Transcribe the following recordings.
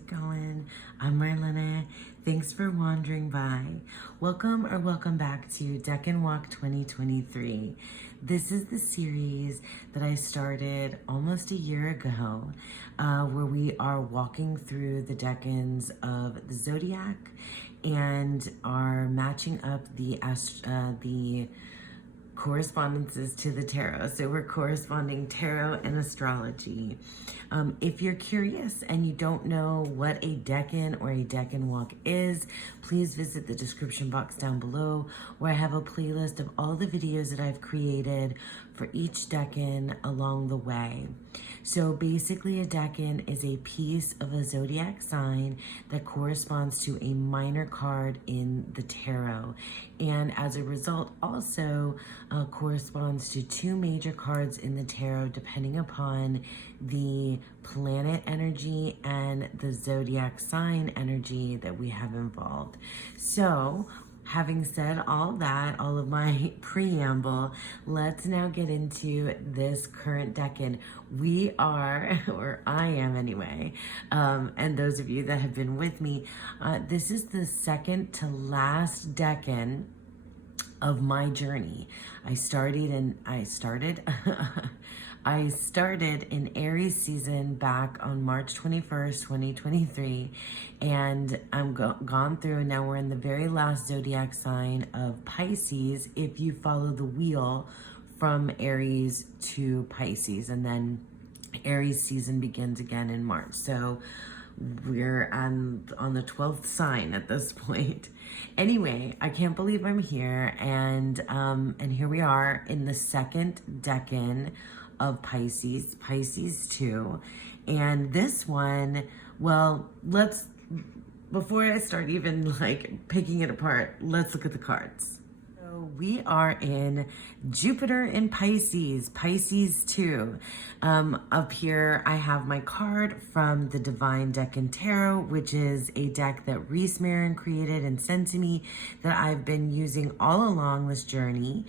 it going? I'm Marlena. Thanks for wandering by. Welcome or welcome back to Deck and Walk 2023. This is the series that I started almost a year ago, where we are walking through the decans of the zodiac and are matching up the correspondences to the tarot. So we're corresponding tarot and astrology. If you're curious and you don't know what a decan or a decan walk is, please visit the description box down below where I have a playlist of all the videos that I've created for each decan along the way. So basically a decan is a piece of a zodiac sign that corresponds to a minor card in the tarot, and as a result also corresponds to two major cards in the tarot depending upon the planet energy and the zodiac sign energy that we have involved. So having said all that, all of my preamble, let's now get into this current decan. We are, or I am anyway, and those of you that have been with me, this is the second to last decan of my journey. I started in Aries season back on March 21st, 2023, and I'm gone through, and now we're in the very last zodiac sign of Pisces if you follow the wheel from Aries to Pisces, and then Aries season begins again in March. So we're on the 12th sign at this point. Anyway, I can't believe I'm here, and here we are in the second decan of Pisces, Pisces 2. And this one, well, before I start even like picking it apart, let's look at the cards. So we are in Jupiter in Pisces, Pisces 2. Up here, I have my card from the Divine Decan Tarot, which is a deck that Reese Marin created and sent to me that I've been using all along this journey.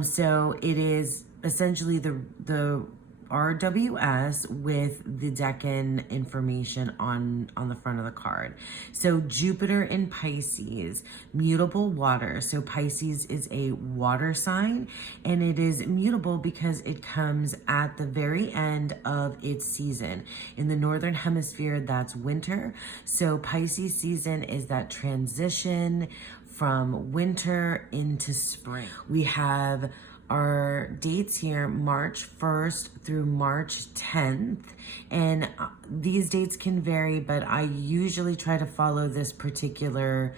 So it is essentially the RWS with the decan information on the front of the card. So Jupiter in Pisces, mutable water. So Pisces is a water sign, and it is mutable because it comes at the very end of its season. In the Northern Hemisphere, that's winter. So Pisces season is that transition from winter into spring. We have our dates here, March 1st through March 10th, and these dates can vary, but I usually try to follow this particular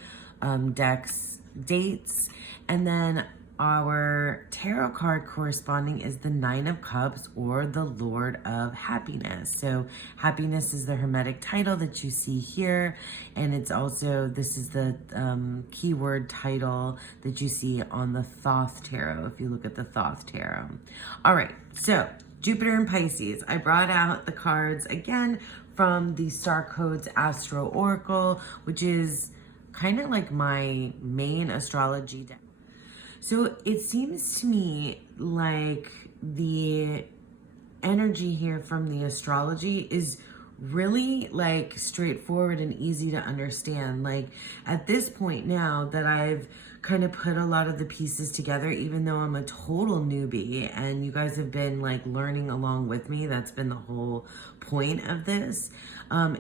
deck's dates. And then our tarot card corresponding is the Nine of Cups, or the Lord of Happiness. So happiness is the Hermetic title that you see here, and it's also, this is the keyword title that you see on the Thoth tarot, if you look at the Thoth tarot. All right, so Jupiter in Pisces. I brought out the cards again from the Star Codes Astro Oracle, which is kind of like my main astrology deck. So it seems to me like the energy here from the astrology is really like straightforward and easy to understand. Like at this point now that I've kind of put a lot of the pieces together, even though I'm a total newbie and you guys have been like learning along with me, that's been the whole point of this,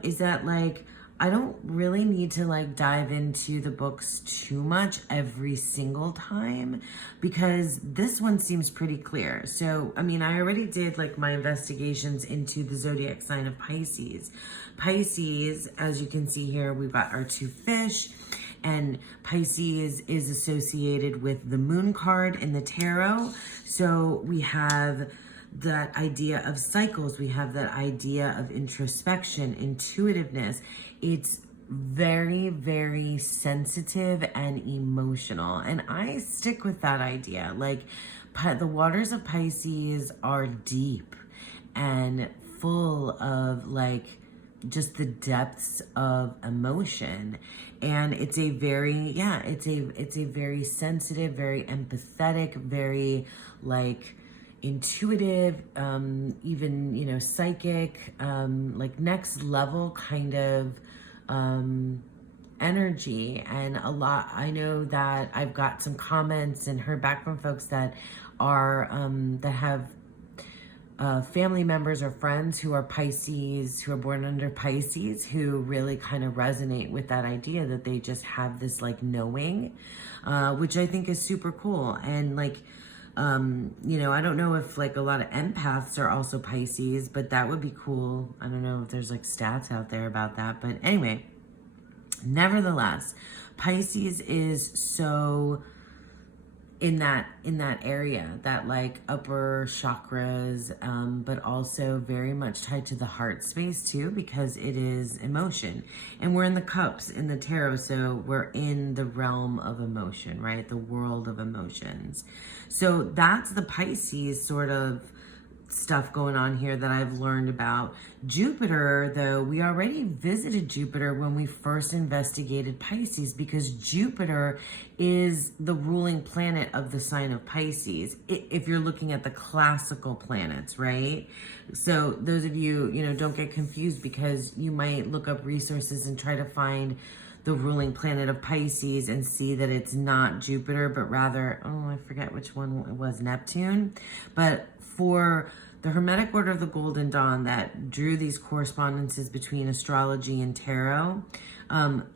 is that like I don't really need to like dive into the books too much every single time, because this one seems pretty clear. So, I mean, I already did like my investigations into the zodiac sign of Pisces. Pisces, as you can see here, we've got our two fish, and Pisces is associated with the moon card in the tarot. So we have that idea of cycles, we have that idea of introspection, intuitiveness. It's very, very sensitive and emotional, and I stick with that idea. Like the waters of Pisces are deep and full of like just the depths of emotion, and it's a very it's a very sensitive, very empathetic, very like intuitive, even, you know, psychic, like next level kind of energy. And a lot, I know that I've got some comments and heard back from folks that are, that have family members or friends who are Pisces, who are born under Pisces, who really kind of resonate with that idea that they just have this like knowing, which I think is super cool. And like, you know, I don't know if like a lot of empaths are also Pisces, but that would be cool. I don't know if there's like stats out there about that, but anyway, nevertheless, Pisces is so in that area, that like upper chakras, but also very much tied to the heart space too, because it is emotion. And we're in the cups in the tarot, so we're in the realm of emotion, right? The world of emotions. So that's the Pisces sort of stuff going on here that I've learned about. Jupiter, though, we already visited Jupiter when we first investigated Pisces, because Jupiter is the ruling planet of the sign of Pisces, if you're looking at the classical planets, right? So those of you, you know, don't get confused, because you might look up resources and try to find the ruling planet of Pisces and see that it's not Jupiter, but rather, oh, I forget which one it was, Neptune. But for the Hermetic Order of the Golden Dawn that drew these correspondences between astrology and tarot,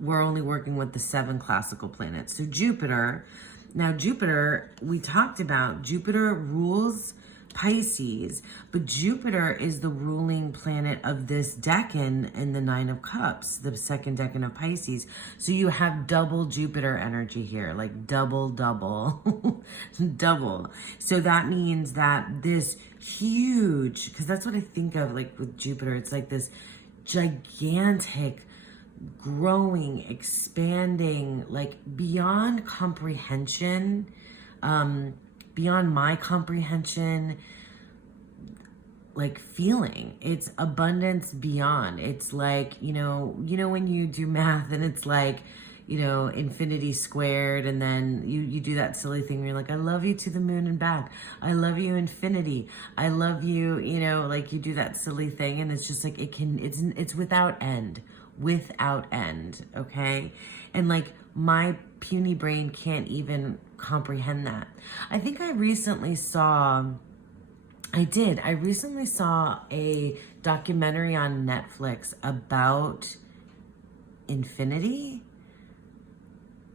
we're only working with the 7 classical planets. So Jupiter, now Jupiter, we talked about, Jupiter rules Pisces, but Jupiter is the ruling planet of this decan in the 9 of Cups, the second decan of Pisces. So you have double Jupiter energy here, like double, double. So that means that this huge, because that's what I think of like with Jupiter, it's like this gigantic, growing, expanding, like beyond comprehension, beyond my comprehension, like feeling. It's abundance beyond. It's like, you know when you do math and it's like, you know, infinity squared, and then you do that silly thing where you're like, I love you to the moon and back. I love you infinity. I love you, you know, like you do that silly thing, and it's just like it's without end. Without end, okay? And like my puny brain can't even comprehend that. I think I recently saw a documentary on Netflix about infinity.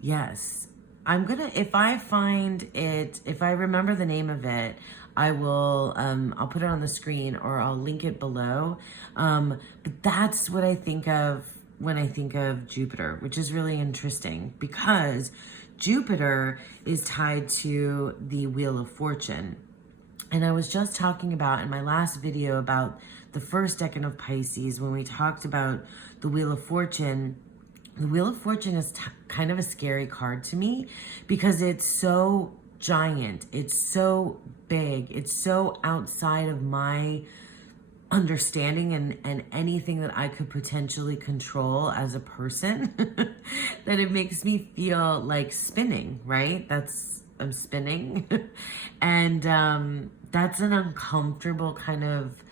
Yes. I'm gonna, if I find it, if I remember the name of it, I will, I'll put it on the screen or I'll link it below. But that's what I think of when I think of Jupiter, which is really interesting because Jupiter is tied to the Wheel of Fortune. And I was just talking about in my last video about the first decan of Pisces, when we talked about the Wheel of Fortune. The Wheel of Fortune is kind of a scary card to me because it's so giant, it's so big, it's so outside of my understanding and anything that I could potentially control as a person that it makes me feel like spinning, right? I'm spinning. And that's an uncomfortable kind of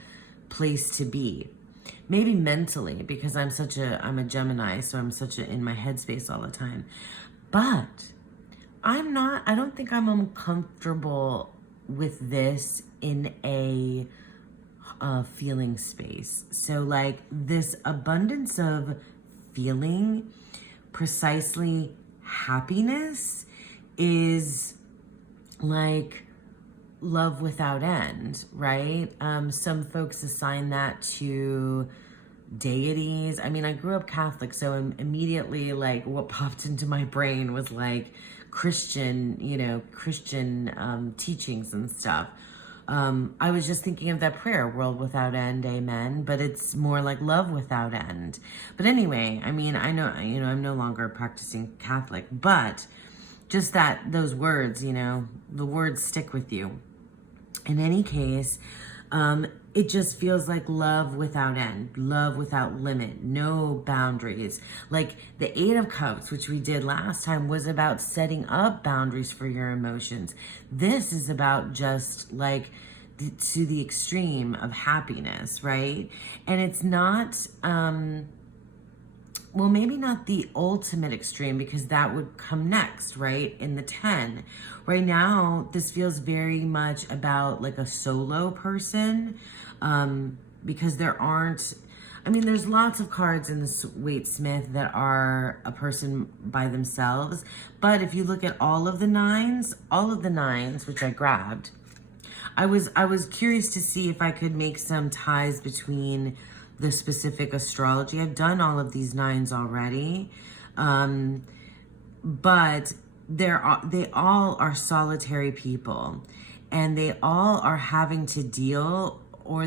place to be. Maybe mentally, because I'm a Gemini, so I'm in my headspace all the time. But I don't think I'm uncomfortable with this in a feeling space. So like this abundance of feeling, precisely happiness, is like love without end, right? Some folks assign that to deities. I mean, I grew up Catholic, so immediately like what popped into my brain was like Christian teachings and stuff. I was just thinking of that prayer, world without end, amen, but it's more like love without end. But anyway, I mean, I know, I'm no longer a practicing Catholic, but just those words, the words stick with you. In any case, it just feels like love without end, love without limit, no boundaries. Like the 8 of Cups, which we did last time, was about setting up boundaries for your emotions. This is about just like to the extreme of happiness, right? And it's not, well, maybe not the ultimate extreme, because that would come next, right? In the 10. Right now, this feels very much about like a solo person, because there aren't, I mean, there's lots of cards in the Waite-Smith that are a person by themselves. But if you look at all of the nines, which I grabbed, I was curious to see if I could make some ties between the specific astrology. I've done all of these nines already, but they all are solitary people, and they all are having to deal, or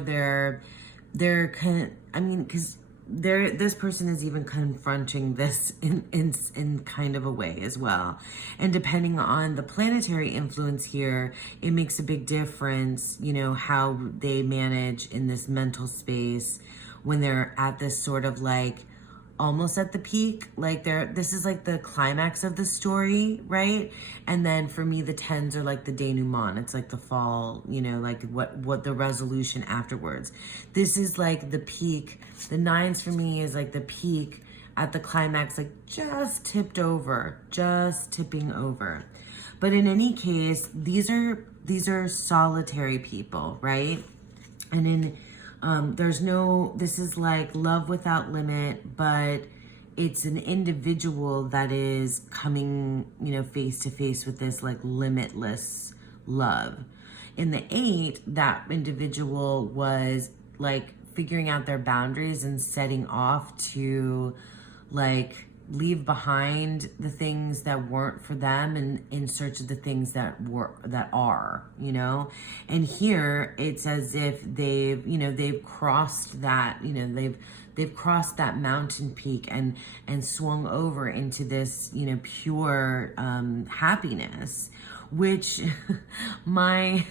because this person is even confronting this in kind of a way as well. And depending on the planetary influence here, it makes a big difference, how they manage in this mental space when they're at this sort of like almost at the peak, like this is like the climax of the story, right? And then for me, the 10s are like the denouement. It's like the fall, like what the resolution afterwards. This is like the peak. The 9s for me is like the peak at the climax, like just tipping over. But in any case, these are solitary people, right? And in this is like love without limit, but it's an individual that is coming, face to face with this like limitless love. In the 8, that individual was like figuring out their boundaries and setting off to like leave behind the things that weren't for them and in search of the things that are, and here it's as if they've crossed that, they've crossed that mountain peak and swung over into this, pure happiness, which my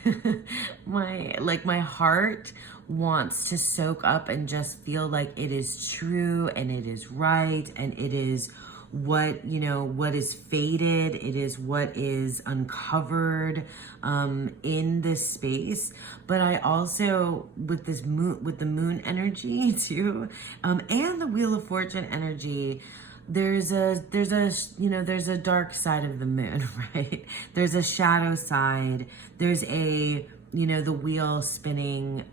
heart wants to soak up and just feel like it is true and it is right and it is what is fated, it is what is uncovered in this space. But I also, with the moon energy too, and the Wheel of Fortune energy, there's a dark side of the moon, right? There's a shadow side. There's the wheel spinning.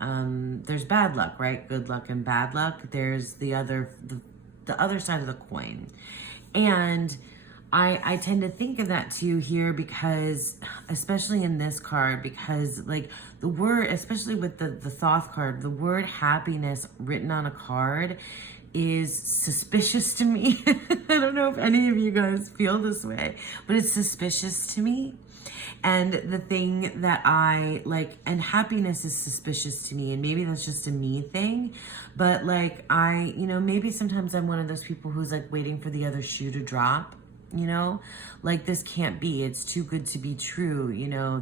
There's bad luck, right? Good luck and bad luck. There's the other side of the coin. And I tend to think of that too here, because especially in this card, because like the word, especially with the Thoth card, the word happiness written on a card is suspicious to me. I don't know if any of you guys feel this way, but it's suspicious to me. And the thing that I like, and happiness is suspicious to me, and maybe that's just a me thing, but like maybe sometimes I'm one of those people who's like waiting for the other shoe to drop, like this can't be, it's too good to be true,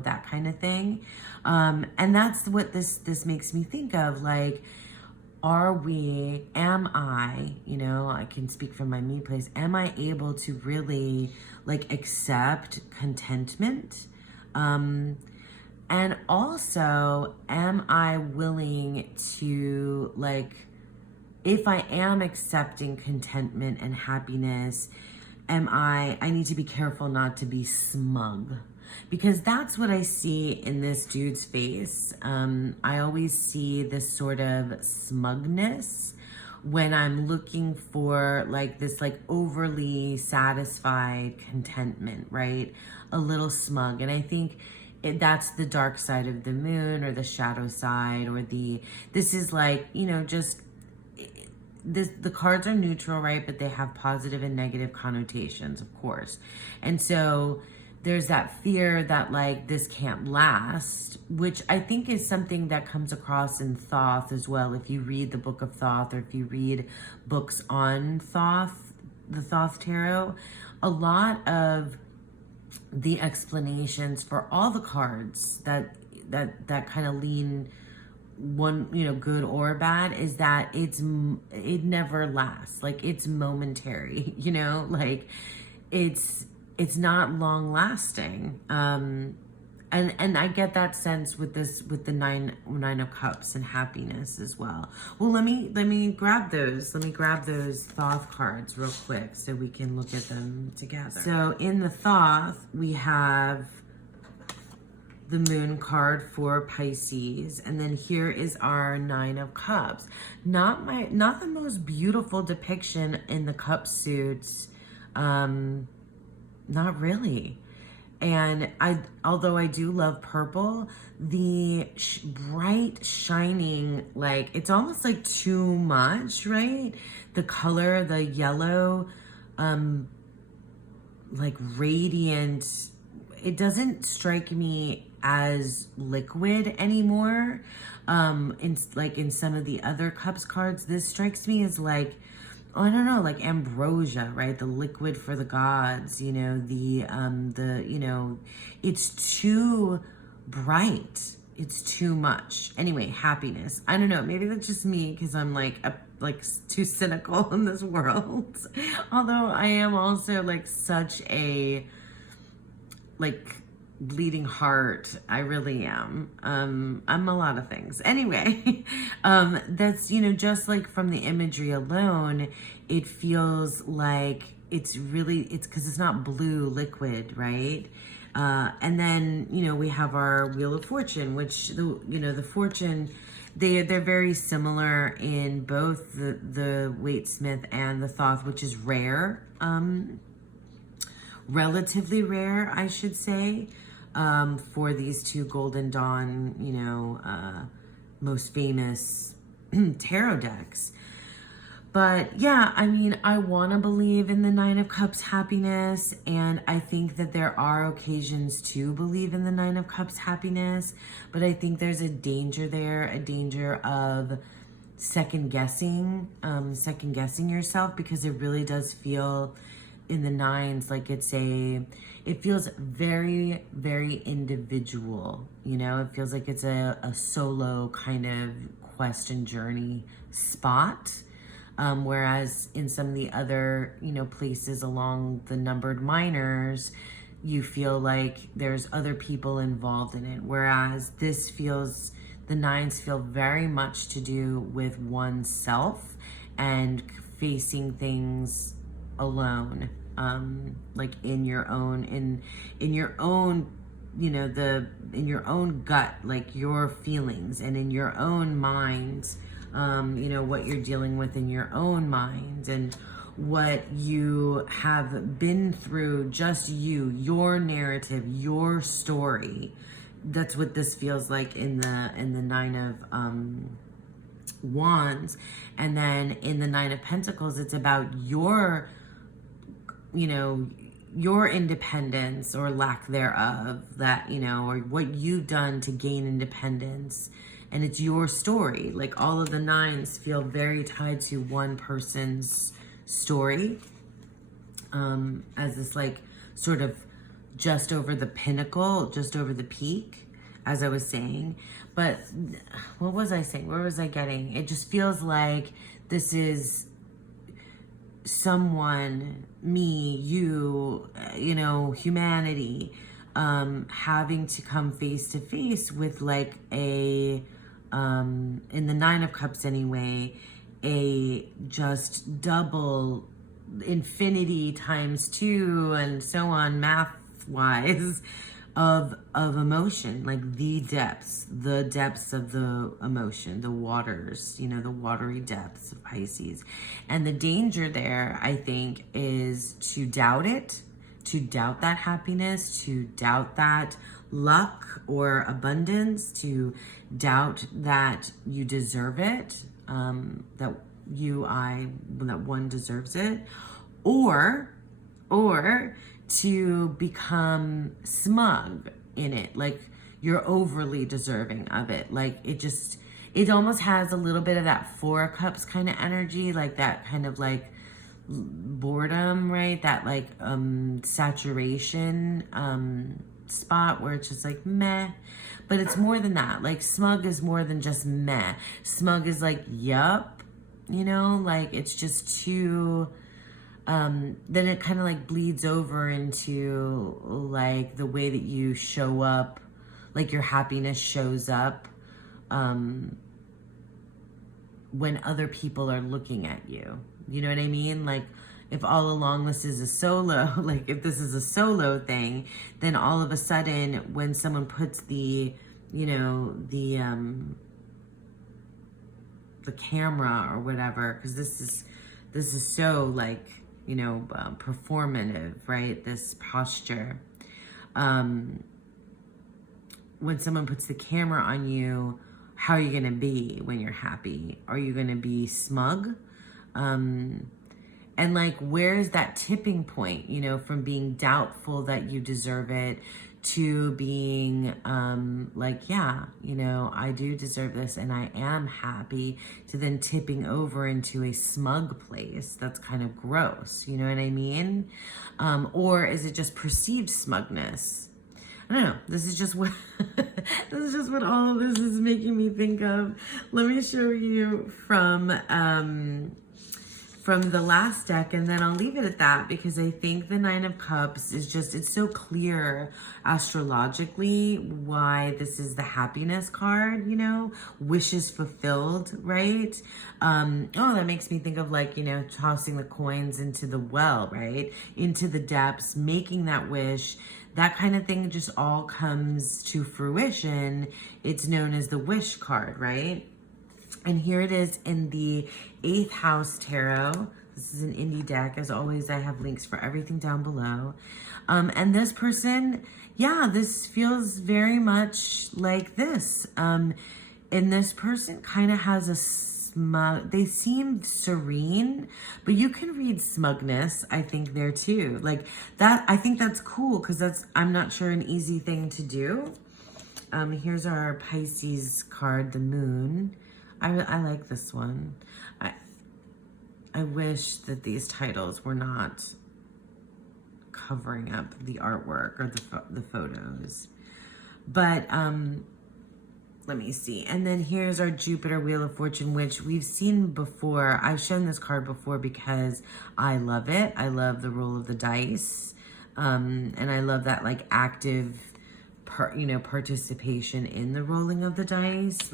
that kind of thing. And that's what this makes me think of, like, am I, I can speak from my me place, am I able to really like accept contentment? And also, am I willing to, like, if I am accepting contentment and happiness, I need to be careful not to be smug, because that's what I see in this dude's face. I always see this sort of smugness when I'm looking for like this like overly satisfied contentment, right? A little smug. And I think that's the dark side of the moon, or the shadow side, or this is like, just the cards are neutral, right? But they have positive and negative connotations, of course. And so there's that fear that like this can't last, which I think is something that comes across in Thoth as well. If you read the Book of Thoth, or if you read books on Thoth, the Thoth Tarot, a lot of the explanations for all the cards that kind of lean one, good or bad, is that it never lasts. Like, it's momentary, like it's not long lasting. And I get that sense with this, with the nine of cups and happiness as well. Well, let me grab those. Let me grab those Thoth cards real quick so we can look at them together. So in the Thoth, we have the moon card for Pisces, and then here is our 9 of cups. Not the most beautiful depiction in the cup suits. Not really. And although I do love purple, the bright shining, like it's almost like too much, right? The color, the yellow, like radiant, it doesn't strike me as liquid anymore. In some of the other cups cards, this strikes me as like, oh, I don't know, like ambrosia, right? The liquid for the gods, you know, it's too bright. It's too much. Anyway, happiness. I don't know. Maybe that's just me because I'm like too cynical in this world. Although I am also like such a bleeding heart. I really am. I'm a lot of things. Anyway, that's, you know, just like from the imagery alone, it feels like it's because it's not blue liquid, right? And then, you know, we have our Wheel of Fortune, which, the fortune, they're very similar in both the Waite-Smith and the Thoth, which is rare, relatively rare, I should say. For these two Golden Dawn, most famous tarot decks. But yeah, I mean, I want to believe in the 9 of Cups happiness, and I think that there are occasions to believe in the 9 of Cups happiness, but I think there's a danger there, a danger of second guessing yourself, because it really does feel in the 9s like it feels very, very individual, it feels like it's a solo kind of quest and journey spot. Whereas in some of the other, places along the numbered minors, you feel like there's other people involved in it. Whereas the 9s feel very much to do with oneself and facing things alone, like in your own, in your own, in your own gut, like your feelings, and in your own mind. What you're dealing with in your own mind and what you have been through, just your narrative, your story. That's what this feels like in the 9 of Wands. And then in the 9 of Pentacles, it's about your independence or lack thereof, or what you've done to gain independence. And it's your story. Like all of the 9s feel very tied to one person's story, as this like sort of just over the pinnacle, just over the peak, as I was saying. But what was I saying? Where was I getting? It just feels like this is someone, me, you, humanity, having to come face to face with like in the 9 of Cups anyway, a just double infinity times 2 and so on, math wise, of emotion, like the depths of the emotion, the waters, the watery depths of Pisces. And the danger there, I think, is to doubt it, to doubt that happiness, to doubt that luck or abundance, to doubt that you deserve it, that one deserves it, or to become smug in it, like you're overly deserving of it. Like it almost has a little bit of that 4 of Cups kind of energy, like that kind of like boredom, right? That like saturation spot where it's just like meh. But it's more than that. Like smug is more than just meh. Smug is like yup, like it's just too then it kind of like bleeds over into like the way that you show up like your happiness shows up when other people are looking at you. You know what I mean? Like, if all along this is a solo, like if this is a solo thing, then all of a sudden when someone puts the, you know, the camera or whatever, because this is so like, you know, performative, right? This posture. When someone puts the camera on you, how are you going to be when you're happy? Are you going to be smug? And like, where's that tipping point, you know, from being doubtful that you deserve it to being like, yeah, you know, I do deserve this and I am happy, to then tipping over into a smug place that's kind of gross, you know what I mean? Or is it just perceived smugness? I don't know. This is just what this is just what all of this is making me think of. Let me show you from the last deck, and then I'll leave it at that, because I think the Nine of Cups is just, it's so clear astrologically why this is the happiness card, you know, wishes fulfilled, right? Oh, that makes me think of like, you know, tossing the coins into the well, right? Into the depths, making that wish. That kind of thing just all comes to fruition. It's known as the wish card, right? And here it is in the 8th house tarot. This is an indie deck. As always, I have links for everything down below. And this person, yeah, this feels very much like this. And this person kind of has a smug, they seem serene, but you can read smugness, I think, there too. Like that, I think that's cool, because that's, I'm not sure, an easy thing to do. Here's our Pisces card, the Moon. I like this one. I wish that these titles were not covering up the artwork or the photos. But let me see. And then here's our Jupiter Wheel of Fortune, which we've seen before. I've shown this card before because I love it. I love the roll of the dice. And I love that like active participation in the rolling of the dice.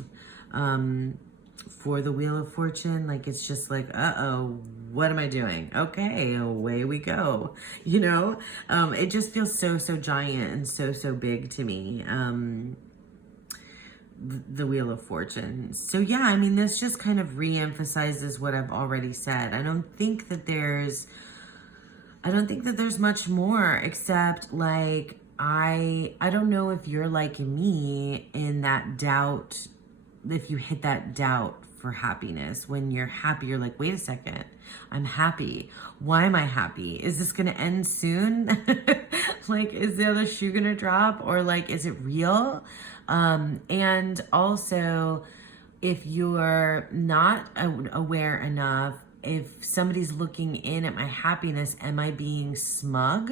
For the Wheel of Fortune, like, it's just like, uh-oh, what am I doing? Okay, away we go, you know? It just feels so giant and so big to me, the Wheel of Fortune. So yeah, I mean, this just kind of re-emphasizes what I've already said. I don't think that there's much more, except like, I don't know if you're like me in that doubt. If you hit that doubt for happiness, when you're happy, you're like, wait a second, I'm happy. Why am I happy? Is this going to end soon? Like, is the other shoe going to drop? Or like, is it real? And also, if you're not aware enough, if somebody's looking in at my happiness, am I being smug?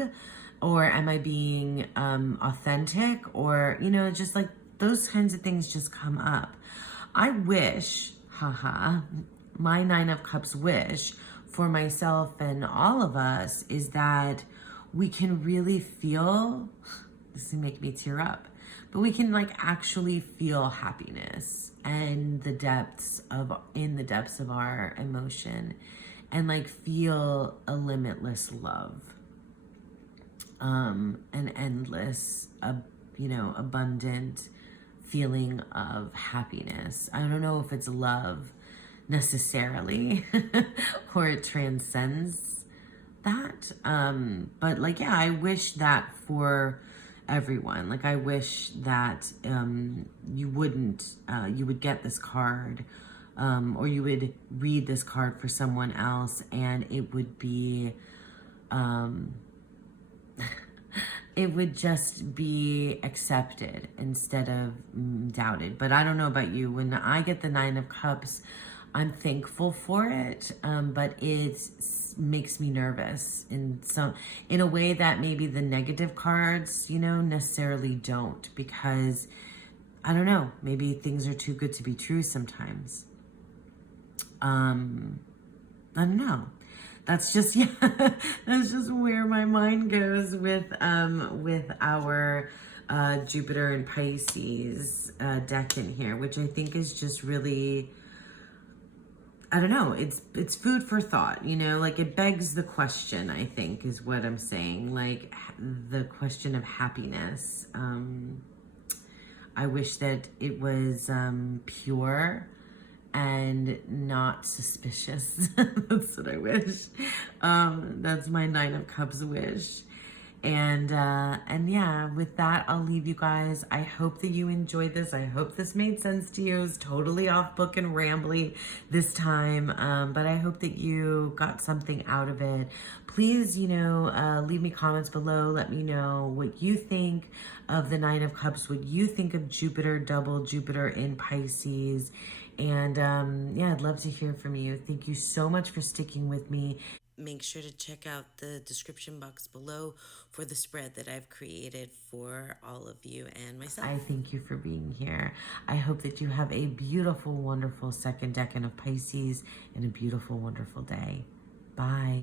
Or am I being authentic? Or, you know, just like those kinds of things just come up. I wish, my Nine of Cups wish for myself and all of us is that we can really feel, this will make me tear up, but we can like actually feel happiness and in the depths of our emotion, and like feel a limitless love, an endless, abundant feeling of happiness. I don't know if it's love necessarily or it transcends that. But like, yeah, I wish that for everyone. Like, I wish that you would get this card, or you would read this card for someone else, and it would be it would just be accepted instead of doubted. But I don't know about you. When I get the Nine of Cups, I'm thankful for it, but it makes me nervous in a way that maybe the negative cards, necessarily don't, because I don't know, maybe things are too good to be true sometimes. I don't know. That's just, that's just where my mind goes with our Jupiter and Pisces deck in here, which I think is just really, I don't know, it's food for thought, you know, like it begs the question, I think is what I'm saying, like the question of happiness. I wish that it was pure and not suspicious. That's what I wish. That's my Nine of Cups wish. And yeah, with that, I'll leave you guys. I hope that you enjoyed this. I hope this made sense to you. It's totally off book and rambly this time, but I hope that you got something out of it. Please, you know, leave me comments below. Let me know what you think of the Nine of Cups, what you think of Jupiter, double Jupiter in Pisces. And yeah, I'd love to hear from you. Thank you so much for sticking with me. Make sure to check out the description box below for the spread that I've created for all of you and myself. I thank you for being here. I hope that you have a beautiful, wonderful second decan of Pisces and a beautiful, wonderful day. Bye.